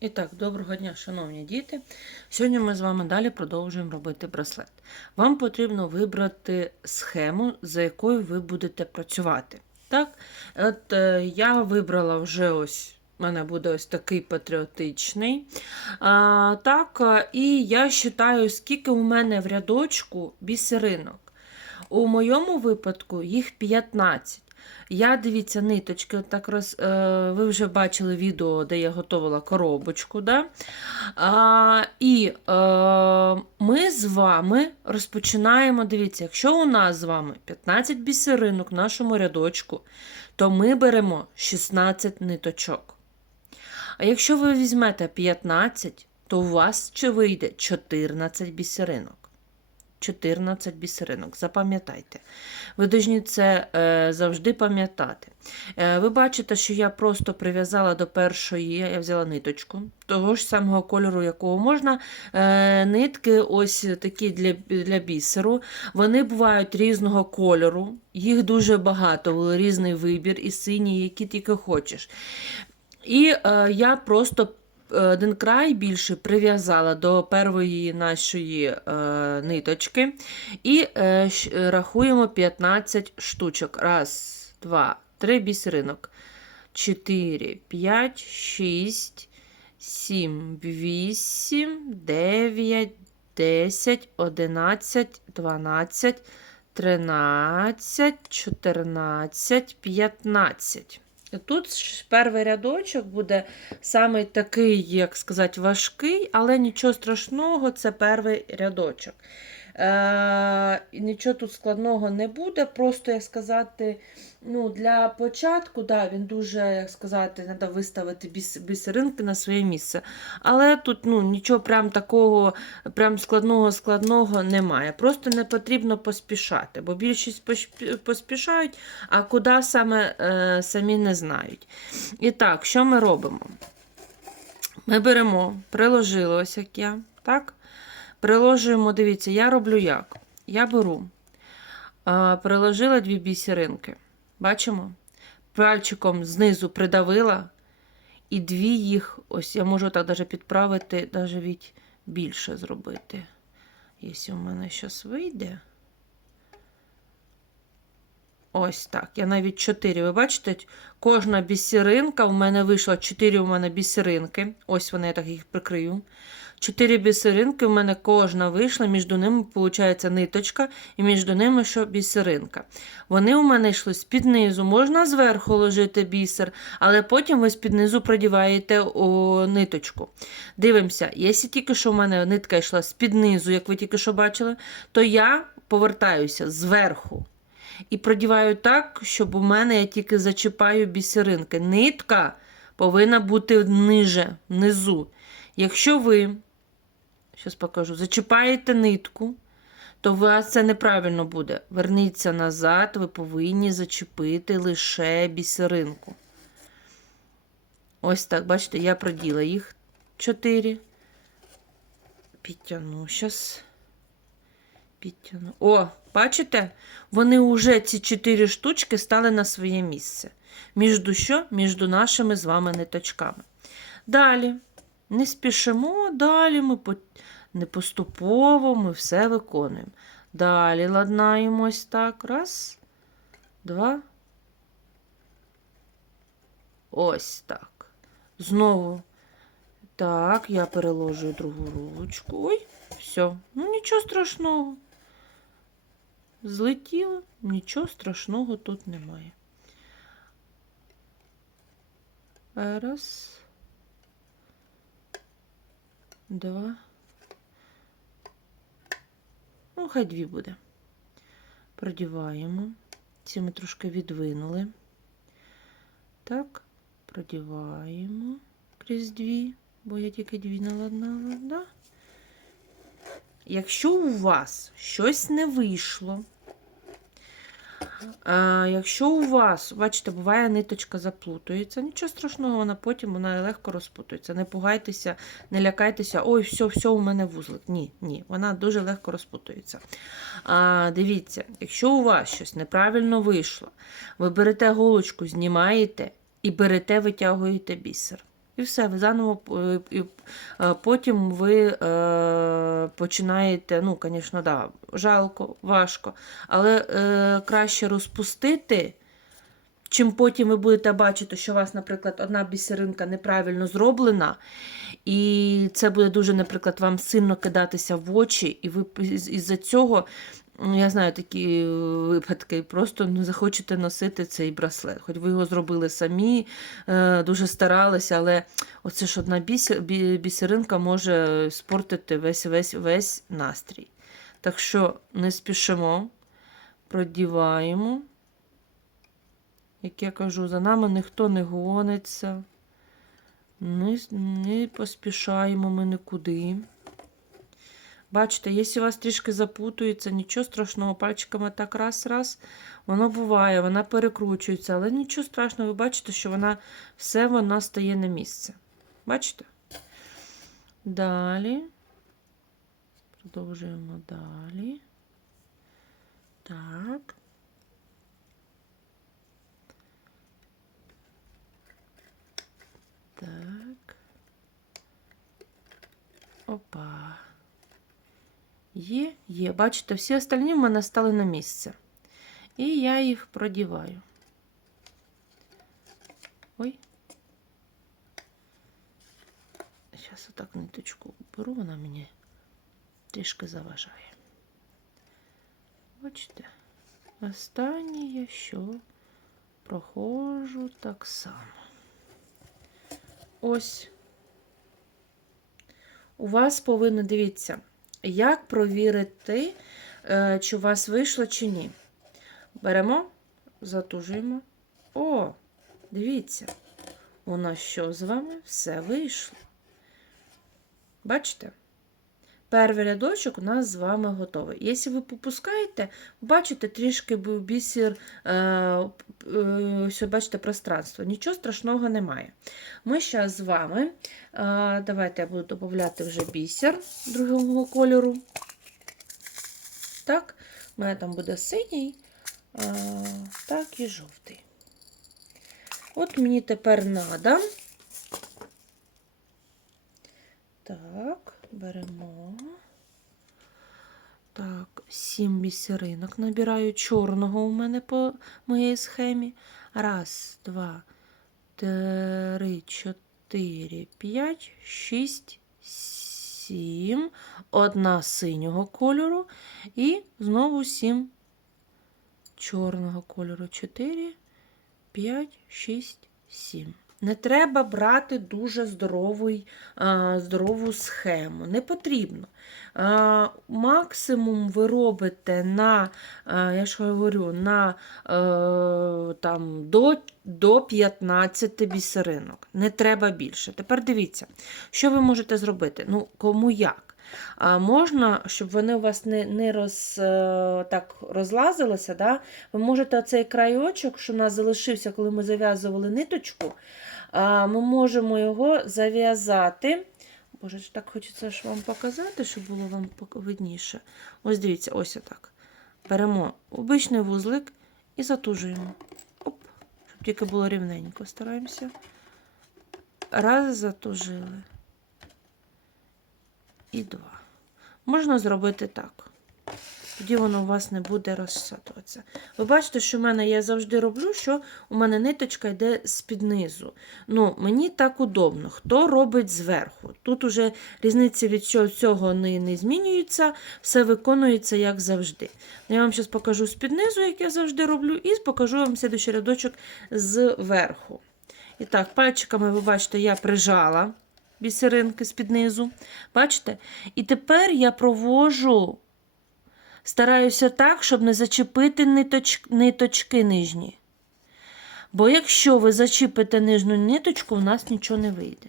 І так, доброго дня, шановні діти. Сьогодні ми з вами далі продовжуємо робити браслет. Вам потрібно вибрати схему, за якою ви будете працювати. Так, от е, я вибрала вже ось. У мене буде ось такий патріотичний. А, так, е, і я вважаю, скільки у мене в рядочку бісеринок. У моєму випадку їх 15. Я дивіться, ниточки, так роз, е, ви вже бачили відео, де я готувала коробочку. Да? А, і е, ми з вами розпочинаємо. Дивіться, якщо у нас з вами 15 бісеринок в нашому рядочку, то ми беремо 16 ниточок. А якщо ви візьмете 15, то у вас чи вийде 14 бісеринок. 14 бісеринок. Запам'ятайте. Ви повинні це е, завжди пам'ятати. Е, ви бачите, що я просто прив'язала до першої, я взяла ниточку, того ж самого кольору, якого можна. Е, нитки, ось такі для, для бісеру. Вони бувають різного кольору, їх дуже багато, різний вибір, і сині, які тільки хочеш. І е, я просто один край більше прив'язала до першої нашої е, ниточки. І е, щ- рахуємо 15 штучок. Раз, два, три бісеринок. 4, 5, 6, 7, 8, 9, 10, 11, 12, 13, 14, 15. Тут перший рядочок буде саме такий, як сказати, важкий, але нічого страшного, це перший рядочок. Е, нічого тут складного не буде, просто, як сказати, ну, для початку, да, він дуже, як сказати, треба виставити біс, бісеринки на своє місце. Але тут ну, нічого прям такого прям складного складного немає. Просто не потрібно поспішати, бо більшість поспішають, а куди саме е, самі не знають. І так, що ми робимо? Ми беремо, приложили ось як я, так? Приложуємо, дивіться, я роблю як? Я беру, приложила дві бісеринки. Бачимо? Пальчиком знизу придавила, і дві їх, ось я можу так даже підправити, від більше зробити. Якщо у мене зараз вийде. Ось так. Я навіть 4. Ви бачите, кожна бісеринка, у мене вийшло 4 у мене бісеринки. Ось вони, я так їх прикрию. 4 бісеринки у мене кожна вийшла, між ними, виходить, ниточка, і між ними що бісеринка. Вони у мене йшли з-під низу. Можна зверху ложити бісер, але потім ви з-під низу продіваєте у ниточку. Дивимося, якщо тільки що у мене нитка йшла з-під низу, як ви тільки що бачили, то я повертаюся зверху. І продіваю так, щоб у мене я тільки зачіпаю бісеринки. Нитка повинна бути ниже, внизу. Якщо ви, зараз покажу, зачіпаєте нитку, то у вас це неправильно буде. Верніться назад, ви повинні зачепити лише бісеринку. Ось так, бачите, я проділа їх 4. Підтягну зараз. Підтягну. О, бачите? Вони вже ці чотири штучки стали на своє місце. Між що? Між нашими з вами ниточками. Далі. Не спішимо, далі ми по... не поступово ми все виконуємо. Далі ладнаємо ось так. Раз, два. Ось так. Знову. Так, я переложую другу ручку. Ой, все. Ну, нічого страшного. Злетіло, нічого страшного тут немає. Раз. Два. Ну, хай дві буде. Продіваємо. Ці ми трошки відвинули. Так, продіваємо крізь дві, бо я тільки дві наладнала, да? Якщо у вас щось не вийшло, а, якщо у вас, бачите, буває ниточка заплутується, нічого страшного, вона потім вона легко розпутується. Не пугайтеся, не лякайтеся, ой, все, все, у мене вузлик. Ні, ні, вона дуже легко розпутується. А, Дивіться, якщо у вас щось неправильно вийшло, ви берете голочку, знімаєте і берете, витягуєте бісер. І все, заново е, і, е, потім ви е, починаєте, ну, звісно, да, жалко, важко, але е, краще розпустити, чим потім ви будете бачити, що у вас, наприклад, одна бісеринка неправильно зроблена, і це буде дуже, наприклад, вам сильно кидатися в очі, і ви із-за цього. Ну, Я знаю такі е, випадки, просто не захочете носити цей браслет. Хоч ви його зробили самі, е, дуже старалися, але оце ж одна бісеринка може спортити весь, весь, весь настрій. Так що не спішимо, продіваємо. Як я кажу, за нами ніхто не гониться. Не, не поспішаємо ми нікуди. Бачите, якщо у вас трішки запутується, нічого страшного, пальчиками так раз-раз, воно буває, вона перекручується, але нічого страшного, ви бачите, що вона все вона стає на місце. Бачите? Далі. Продовжуємо далі. Так. Так. Опа. Є, є. Бачите, всі остальні в мене стали на місце. І я їх продіваю. Ой. Зараз отак ниточку беру, вона мені трішки заважає. Бачите, останнє я що проходжу так само. Ось. У вас повинно, дивіться, як провірити, е, чи у вас вийшло чи ні. Беремо, затужуємо. О, дивіться, у нас що з вами все вийшло. Бачите? Перший рядочок у нас з вами готовий. Якщо ви попускаєте, бачите, трішки був бісер, е, е, бачите, пространство. Нічого страшного немає. Ми зараз з вами, е, давайте я буду додати вже бісер другого кольору. Так, у мене там буде синій, е, так і жовтий. От мені тепер треба. Так, беремо. Так, сім бісеринок набираю чорного у мене по моїй схемі. Раз, два, три, чотири, п'ять, шість, сім. Одна синього кольору і знову сім чорного кольору. Чотири, п'ять, шість, сім. Не треба брати дуже здоровий, здорову схему. Не потрібно. Максимум ви робите на, я ж говорю, на е, там, до, до 15 бісеринок. Не треба більше. Тепер дивіться, що ви можете зробити? Ну, кому як. А можна, щоб вони у вас не, не роз, е, так розлазилися, да? ви можете оцей крайочок, що у нас залишився, коли ми зав'язували ниточку, а, ми можемо його зав'язати. Боже, так хочеться ж вам показати, щоб було вам видніше. Ось дивіться, ось отак. Беремо обичний вузлик і затужуємо. Оп, щоб тільки було рівненько. Стараємося. Раз затужили. І два. Можна зробити так. Тоді воно у вас не буде розсатуватися. Ви бачите, що в мене я завжди роблю, що у мене ниточка йде з-під низу. Ну, мені так удобно. Хто робить зверху? Тут уже різниці від цього, не, не змінюється, все виконується як завжди. Ну, Я вам зараз покажу з-під низу, як я завжди роблю, і покажу вам слідуючий рядочок зверху. І так, пальчиками, ви бачите, я прижала бісеринки з-під низу. Бачите? І тепер я провожу. Стараюся так, щоб не зачепити ниточ... ниточки нижні. Бо якщо ви зачепите нижню ниточку, у нас нічого не вийде.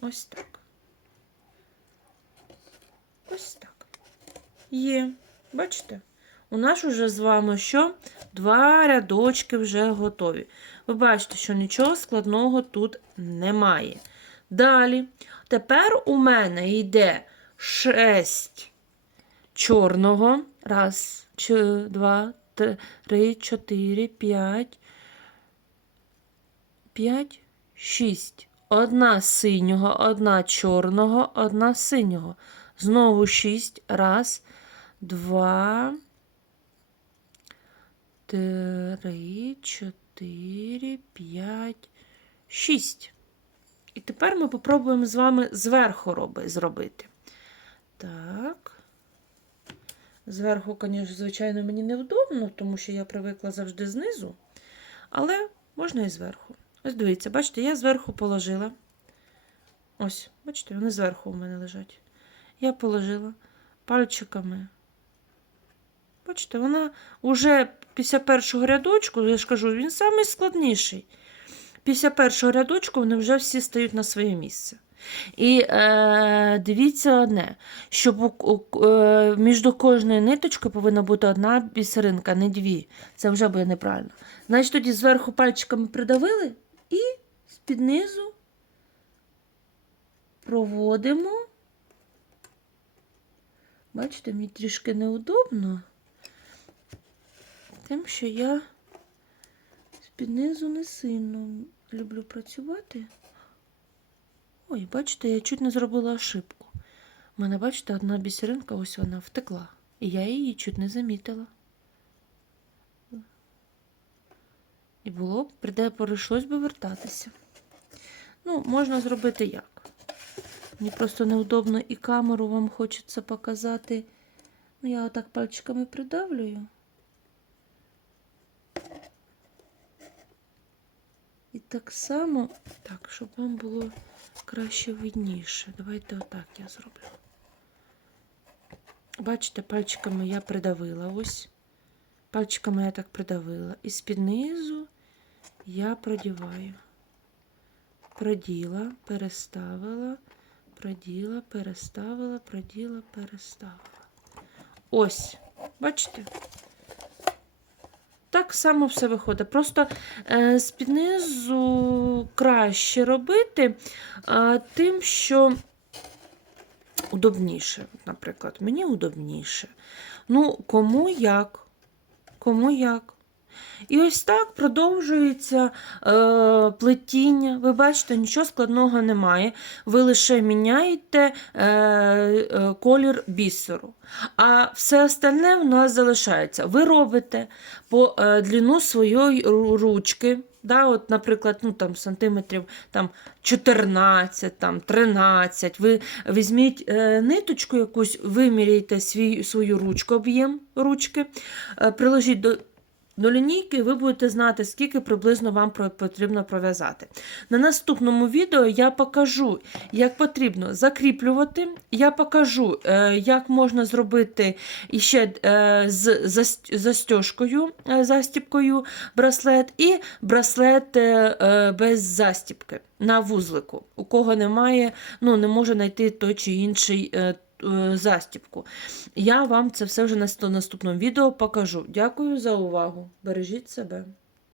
Ось так. Ось так. Є. Бачите? У нас уже з вами що? Два рядочки вже готові. Ви бачите, що нічого складного тут немає. Далі. Тепер у мене йде 6 чорного. Раз, два, три, чотири, п'ять. п'ять, шість. Одна синього, одна чорного, одна синього. Знову шість. Раз, два, три, чотири, п'ять, шість. І тепер ми попробуємо з вами зверху роби, зробити. Так. Зверху, звісно, звичайно, мені невдобно, тому що я привикла завжди знизу. Але можна і зверху. Ось дивіться, бачите, я зверху положила. Ось, бачите, вони зверху у мене лежать. Я положила пальчиками. Бачите, вона вже після першого рядочку, я ж кажу, він самий складніший. Після першого рядочку вони вже всі стають на своє місце. І е, дивіться одне, щоб е, між кожною ниточкою повинна бути одна бісеринка, не дві. Це вже буде неправильно. Значить, тоді зверху пальчиками придавили і з-під низу проводимо. Бачите, мені трішки неудобно, тим, що я з-під низу не сильно люблю працювати. Ой, бачите, я чуть не зробила ошибку. У мене, бачите, одна бісеринка, ось вона втекла. І я її чуть не замітила. І було б, прийде, прийшлось би вертатися. Ну, можна зробити як. Мені просто неудобно і камеру вам хочеться показати. Ну, я отак пальчиками придавлюю. Так само, так, щоб вам було краще видніше. Давайте отак я зроблю. Бачите, пальчиками я придавила ось. Пальчиками я так придавила. І з-під я продіваю. Проділа, переставила, проділа, переставила, проділа, переставила. Ось, бачите? Так само все виходить. Просто е, з-під краще робити, е, тим, що удобніше. Наприклад, мені удобніше. Ну, кому як, кому як. І ось так продовжується е, плетіння. Ви бачите, нічого складного немає. Ви лише міняєте е, е, колір бісеру. А все остальне в нас залишається. Ви робите по е, длину своєї ручки. Да, от, наприклад, ну, там, сантиметрів там, 14, там, 13. Ви візьміть е, ниточку якусь, виміряйте свій, свою ручку, об'єм ручки, е, приложіть до до лінійки ви будете знати, скільки приблизно вам потрібно пров'язати. На наступному відео я покажу, як потрібно закріплювати. Я покажу, е, як можна зробити іще е, з зас- застіжкою, е, застіпкою браслет, і браслет без застіпки на вузлику. У кого немає, ну не може знайти той чи інший. Е, Застіпку. Я вам це все вже на наступному відео покажу. Дякую за увагу. Бережіть себе.